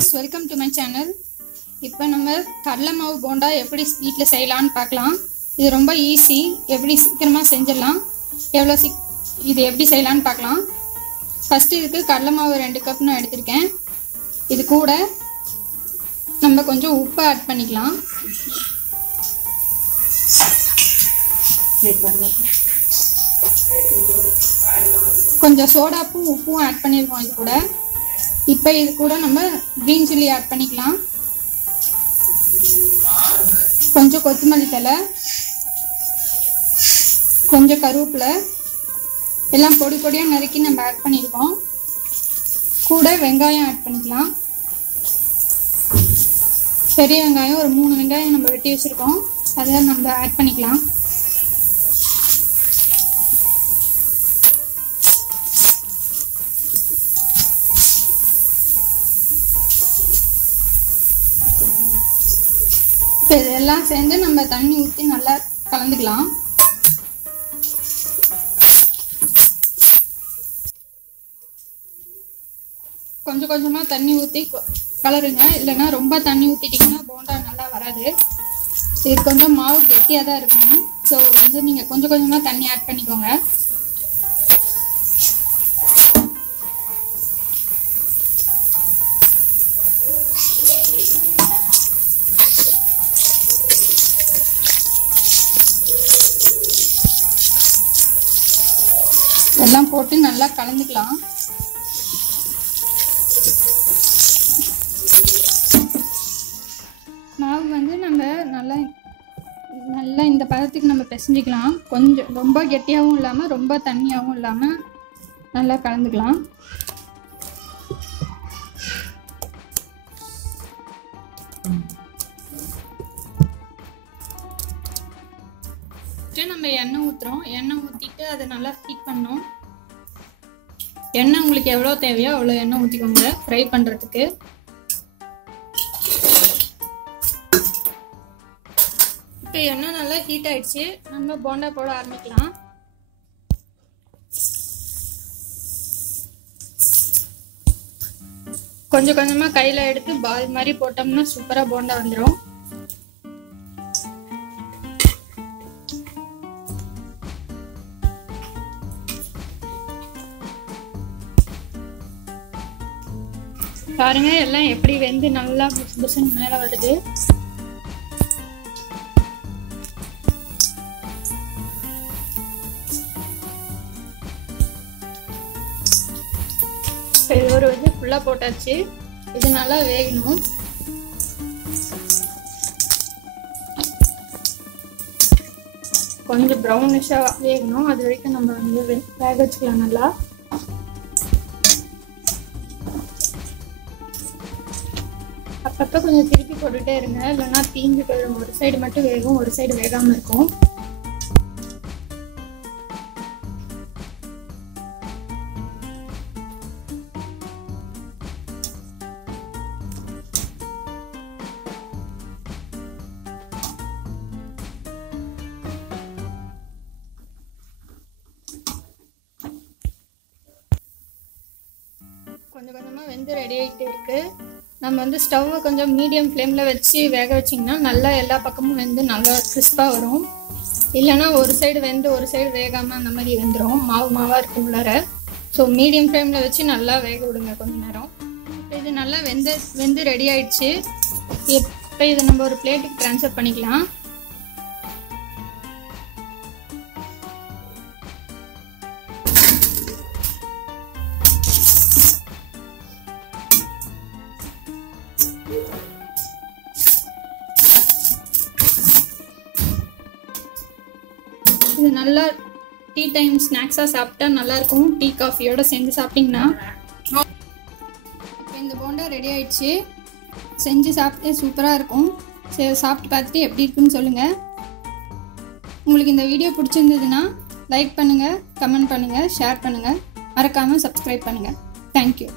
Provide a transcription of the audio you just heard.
friends, welcome to my channel. இப்போ நம்ம கடலை மாவு போண்டா எப்படி வீட்ல செய்யலாம்னு பார்க்கலாம். இது ரொம்ப ஈஸி. எப்படி சீக்கிரமா செஞ்சிடலாம். இது எப்படி செய்யலாம்னு பார்க்கலாம். ஃபர்ஸ்ட் இதுக்கு கடலை மாவு 2 கப் நான் எடுத்துர்க்கேன். இது கூட நம்ம கொஞ்சம் உப்பு ஆட் பண்ணிக்கலாம். கொஞ்சம் சோடாப்பும் உப்பும் ஆட் பண்ணிருக்கோம் இது கூட. இப்போ இது கூட நம்ம green chilli ஆட் பண்ணிக்கலாம். கொஞ்சம் கொத்தமல்லி தழை, கொஞ்சம் கருவேப்பிலை எல்லாம் பொடி பொடியா நறுக்கி நம்ம ஆட் பண்ணிருக்கோம். கூட வெங்காயம் ஆட் பண்ணிக்கலாம். பெரிய வெங்காயம் ஒரு 3 வெங்காயம் நம்ம வெட்டி வச்சிருக்கோம். அதை நம்ம ஆட் பண்ணிக்கலாம். இதெல்லாம் சேர்ந்து நம்ம தண்ணி ஊற்றி நல்லா கலந்துக்கலாம். கொஞ்சம் கொஞ்சமா தண்ணி ஊற்றி கலருங்க. இல்லைன்னா ரொம்ப தண்ணி ஊற்றிட்டிங்கன்னா போண்டா நல்லா வராது. இது கொஞ்சம் மாவு கெட்டியாக தான் இருக்கணும். ஸோ நீங்கள் கொஞ்சம் கொஞ்சமாக தண்ணி ஆட் பண்ணிக்கோங்க. எல்லாம் போட்டு நல்லா கலந்துக்கலாம். மாவு வந்து நம்ம நல்லா இந்த பதத்துக்கு நம்ம பிசைஞ்சிக்கலாம். கொஞ்சம் ரொம்ப கெட்டியாகவும் இல்லாமல் ரொம்ப தண்ணியாகவும் இல்லாமல் நல்லா கலந்துக்கலாம். நம்ம எண்ணெய் ஊற்றுறோம். எண்ணெய் ஊற்றிட்டு அதை நல்லா ஹீட் பண்ணோம். எண்ணெய் உங்களுக்கு எவ்வளோ தேவையோ அவ்வளோ எண்ணெய் ஊற்றிக்கோங்க ஃப்ரை பண்ணுறதுக்கு. இப்போ எண்ணெய் நல்லா ஹீட் ஆயிடுச்சு. நம்ம போண்டா போட ஆரம்பிக்கலாம். கொஞ்சம் கொஞ்சமாக கையில் எடுத்து பால் மாதிரி போட்டோம்னா சூப்பராக போண்டா வந்துடும். பாருங்க எல்லாம் எப்படி வெந்து நல்லா புசுன்னு மேல வருது. இது ஒரு வந்து ஃபுல்லா போட்டாச்சு. இது நல்லா வேகணும். கொஞ்சம் ப்ரௌனிஷா வேகணும். அது வரைக்கும் நம்ம வந்து வேக வச்சுக்கலாம் நல்லா. அப்பப்போ கொஞ்சம் திருப்பி போட்டுட்டே இருங்க. இல்லைன்னா தீஞ்சு போயிடும். ஒரு சைடு மட்டும் வேகும், ஒரு சைடு வேகாமல் இருக்கும். கொஞ்சம் கொஞ்சமாக வெந்து ரெடி ஆகிட்டே இருக்கு. நம்ம வந்து ஸ்டவ்வை கொஞ்சம் மீடியம் ஃப்ளேமில் வச்சு வேக வச்சிங்கன்னா நல்லா எல்லா பக்கமும் வெந்து நல்லா கிறிஸ்பாக வரும். இல்லைனா ஒரு சைடு வெந்து ஒரு சைடு வேகாமல் அந்த மாதிரி வெந்துடும். மாவாக இருக்கும் உள்ளார. ஸோ மீடியம் ஃப்ளேமில் வச்சு நல்லா வேக விடுங்க கொஞ்சம் நேரம். இப்போ இது நல்லா வெந்து ரெடி ஆயிடுச்சு. இப்போ இதை நம்ம ஒரு பிளேட்டுக்கு ட்ரான்ஸ்ஃபர் பண்ணிக்கலாம். இது நல்லா டீ டைம் ஸ்நாக்ஸாக சாப்பிட்டா நல்லாயிருக்கும். டீ காஃபியோட சேர்ந்து சாப்பிட்டிங்கன்னா. இப்போ இந்த போண்டா ரெடி ஆயிடுச்சு. செஞ்சு சாப்பிட்டு சூப்பராக இருக்கும். சரி, சாப்பிட்டு பார்த்துட்டு எப்படி இருக்குன்னு சொல்லுங்கள். உங்களுக்கு இந்த வீடியோ பிடிச்சிருந்ததுன்னா லைக் பண்ணுங்கள், கமெண்ட் பண்ணுங்கள், ஷேர் பண்ணுங்கள். மறக்காமல் சப்ஸ்கிரைப் பண்ணுங்கள். தேங்க்யூ.